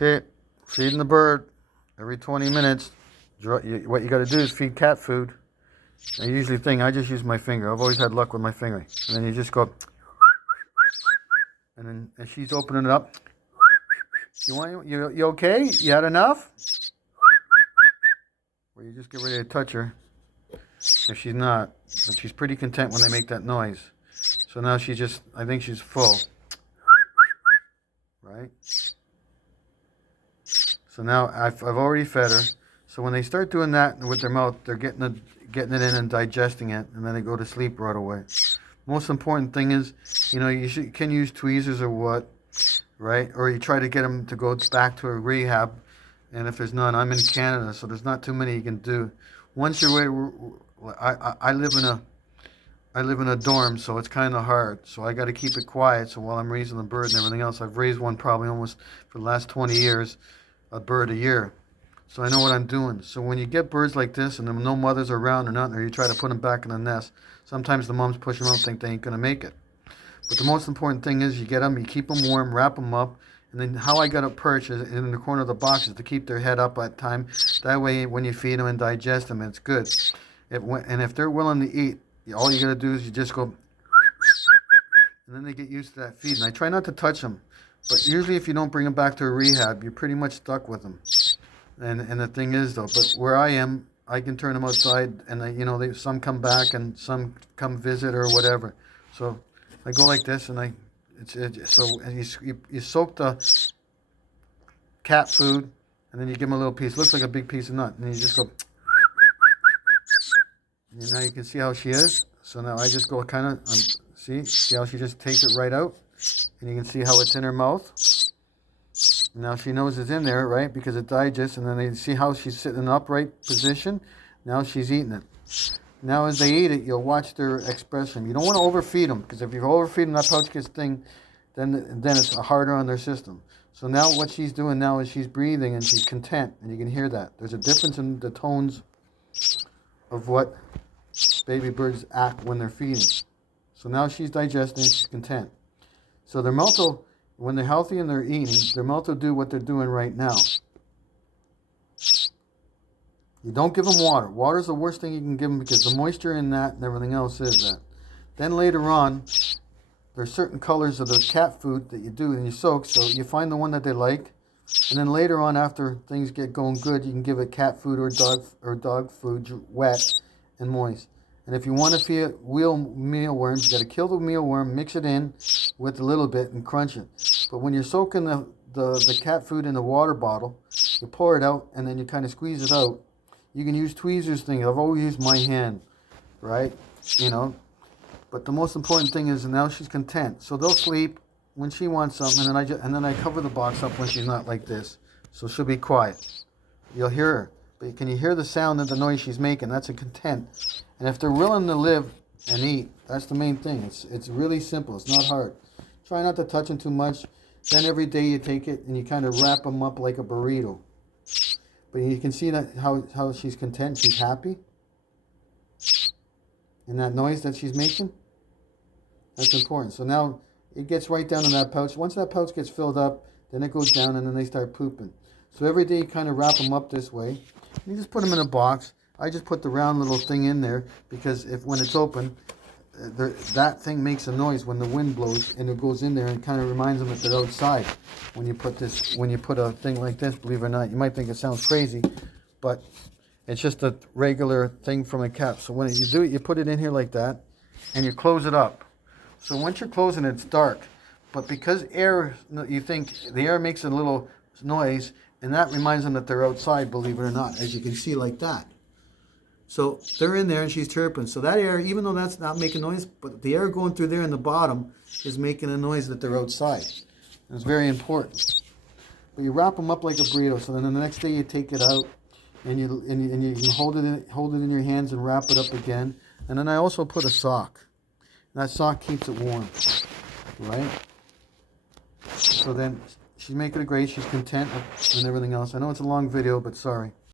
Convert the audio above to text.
Okay, feeding the bird every 20 minutes. What you got to do is feed cat food. I just use my finger. I've always had luck with my finger. And then you just go, and she's opening it up. You okay? You had enough? Or you just get ready to touch her if she's not. But she's pretty content when they make that noise. So now I think she's full. Right? So now I've already fed her. So when they start doing that with their mouth, they're getting it in and digesting it, and then they go to sleep right away. Most important thing is, you can use tweezers or what, right? Or you try to get them to go back to a rehab, and if there's none, I'm in Canada, so there's not too many you can do. Once you're away, I live in a dorm, so it's kind of hard. So I got to keep it quiet. So while I'm raising the bird and everything else, I've raised one probably almost for the last 20 years, a bird a year. So I know what I'm doing. So when you get birds like this and there no mothers around or nothing, or you try to put them back in the nest, sometimes the moms push them out and think they ain't going to make it. But the most important thing is you get them, you keep them warm, wrap them up, and then how I got it perched is in the corner of the box is to keep their head up at time. That way when you feed them and digest them, it's good. If they're willing to eat, all you got to do is you just go, and then they get used to that feed. And I try not to touch them. But usually if you don't bring them back to a rehab, you're pretty much stuck with them. And the thing is though, but where I am, I can turn them outside, and some come back and some come visit or whatever. So I go like this, and you soak the cat food, and then you give them a little piece. It looks like a big piece of nut, and you just go. And now you can see how she is. So now I just go kind of see how she just takes it right out, and you can see how it's in her mouth. Now she knows it's in there, right, because it digests, and then they see how she's sitting in an upright position. Now she's eating it. Now as they eat it, you'll watch their expression. You don't want to overfeed them, because if you overfeed them, that pouch gets then it's harder on their system. So now what she's doing now is she's breathing, and she's content, and you can hear that. There's a difference in the tones of what baby birds act when they're feeding. So now she's digesting, she's content. So their mouth will, when they're healthy and they're eating, their mouth will do what they're doing right now. You don't give them water. Water is the worst thing you can give them because the moisture in that and everything else is that. Then later on, there's certain colors of the cat food that you do and you soak, so you find the one that they like. And then later on, after things get going good, you can give it cat food or dog food wet and moist. And if you want to feed mealworms, you got to kill the mealworm, mix it in with a little bit, and crunch it. But when you're soaking the cat food in a water bottle, you pour it out, and then you kind of squeeze it out. You can use tweezers thing. I've always used my hand, right? But the most important thing is now she's content. So they'll sleep when she wants something, and then I cover the box up when she's not like this. So she'll be quiet. You'll hear her. But can you hear the sound of the noise she's making? That's a content. And if they're willing to live and eat, that's the main thing. It's really simple. It's not hard. Try not to touch them too much. Then every day you take it and you kind of wrap them up like a burrito. But you can see that how she's content, she's happy. And that noise that she's making, that's important. So now it gets right down in that pouch. Once that pouch gets filled up, then it goes down and then they start pooping. So every day you kind of wrap them up this way. You just put them in a box. I just put the round little thing in there because when it's open, that thing makes a noise when the wind blows and it goes in there and kind of reminds them that they're outside. When you put a thing like this, believe it or not, you might think it sounds crazy, but it's just a regular thing from a cat. So when you do it, you put it in here like that, and you close it up. So once you're closing it, it's dark. But because you think the air makes a little noise, and that reminds them that they're outside, believe it or not, as you can see like that. So they're in there and she's chirping. So that air, even though that's not making noise, but the air going through there in the bottom is making a noise that they're outside. And it's very important. But you wrap them up like a burrito. So then the next day you take it out and you can hold it in your hands and wrap it up again. And then I also put a sock. And that sock keeps it warm, right? So then she's making it great. She's content and everything else. I know it's a long video, but sorry.